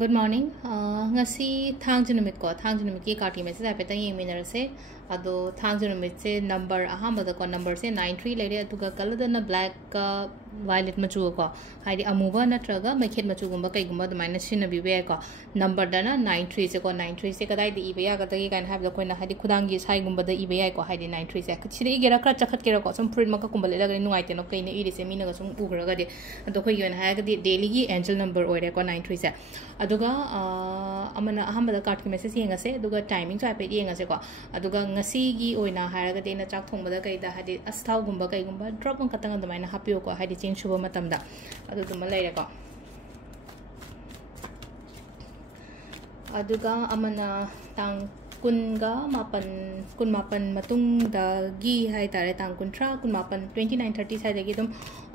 Good morning. Ngasi thang jinumit ko thang jinumit ki karti message ape tang yeng minar se ado thang jinumit se number aham bada ko number se 93 lere atuga color na black violet machu ko haidi amuba natraga mekhet machu gumba kai gumba damaina sina bi be ko number dana 93 se ko 93 se kadai di ibe ya ga dagi kan have ko na haidi khudang gi sai gumba da ibe ya ko haidi 93 se khidi igera kra chakhat kera ko sum print maka kumbale la ga nu aite no kai ne iri se mina ga sum ugra ga de ado ko yon ha ga di daily gi angel number oire ko 93 se aduga amana ahambada card ki message yengase aduga timing so ape yengase ko aduga ngasi gi oina haraga de na chak thongbada kai da hadi asthaw gumba kai gumba drop on katanga damaina hapio ko hadi ching shuba matamda adu dum leire ko aduga amana tang kunga mapan matung da gi hai tare tang kuntra kun mapan 29:30 sai dagi dum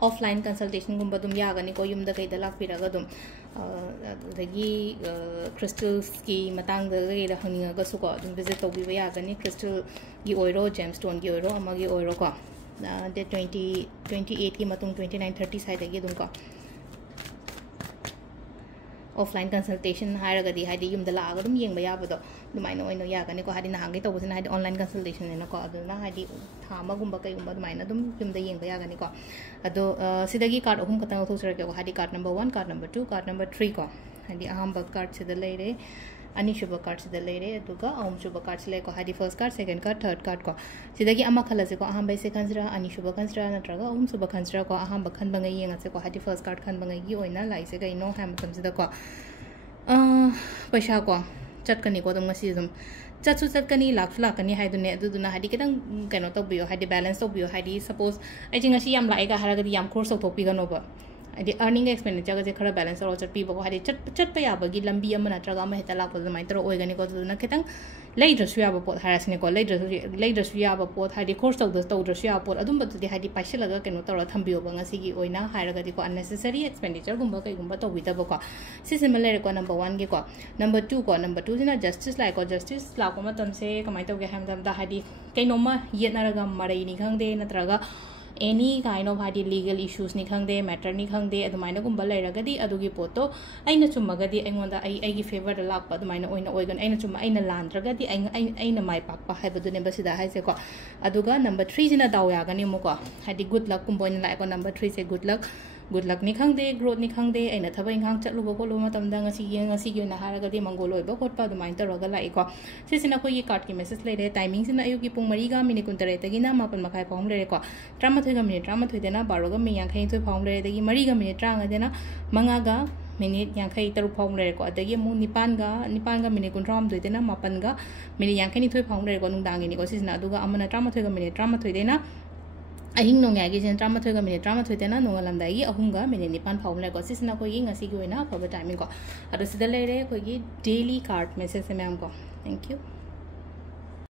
offline consultation gumba dum yaga ni ko yum da kai da lak piraga dum dagi crystals ki matang da gai da hangninga ga su ko dum visit to bi yaga ni crystal gi oiro gemstone gi oiro amagi oiro ko de 28 ki matung 29:30 sai dagi dum ko offline consultation hairaga di haidi yum da la ga dum yeng ba ya ba do dumaina oino ya ga ni ko hadi na hangi to busina hadi online consultation ne ko aduna hadi thama gumba kai gumba dumaina dum yum da yeng ba ya ga ni ko ado sidagi card ohum katang tho sura ko hadi card number 1 card number 2 card number 3 ko hadi ahamba card se da leire ani shuba card se da leire aduga ahum shuba card se le ko hadi first card second card third card ko sidagi ama khala se ko ahamba se kansra ani shuba kansra natraga ahum shuba kansra ko ahamba khan bangai yenga se ko hadi first card khan bangai gi oina lai se kai no ham tam se da ko paisa ko chatkani ko dum ngasi dum chatsu chatkani lakani haidune aduduna hadi kedang kano to biyo hadi balance to biyo hadi suppose I think ngasi yam lai ga haraga yam course to thopi ga no ba hadi earning expenditure ga je khara balance ro chat pi ba ko hadi chat pa ya ba gi lambi amana traga ma heta lak ba mai tro oi ga ni ko duna kedang later su ya ba pot harasne ko later su ya ba pot hadi course to su ya pot adum ba di hadi paisila ga keno to ra thambiyo ba ngasi gi oina haraga di ko unnecessary expenditure gumba kai gumba to wi da ba ko si similar ko number 1 gi ko number 2 sina justice like ko justice la ko ma tam se kamai to ge ham dam da hadi kai no ma yet na ga marai ni khang de na traga any kind of hadi legal issues ni khangde matter ni khangde adumaina gumba leiragadi adugi poto aina chumagadi aingonda ai gi favor da lakpa adumaina oina oigan aina chuma aina landragadi aina mai pakpa haibadu ne basida haise ko aduga number 3 sina daw ya gani mo ko hadi good luck kumboina la ko number 3 se good luck ni khangde growth ni khangde aina thabai khang chatlu ba ko lo matam da ngasi gi na haragadi mangol oi ba khotpa adumain taraga lai ko sisina ko yi card ki message leire timing sina ayugi pung 3 ga minute kuntare tagina mapan makai pom leire ko 38 minute 38 dena 12 ga min yankai thoi pom leire dagi 3 ga minute 30 dena 5 ga minute yankai taru pom leire ko adagi mu 9 ga minute kuntram doi dena 8 ga minute yankai ni thoi pom leire ko nungdang ni ko sisina aduga amana 38 ga minute 38 dena ahing nong yagi jen 38 ga minute 38 dena nongalam dai ahum ga minute 9 pom leire ko sisina ko yi ngasi gi oina phaba timing ko ado sida leire ko gi daily card message se ma'am ko thank you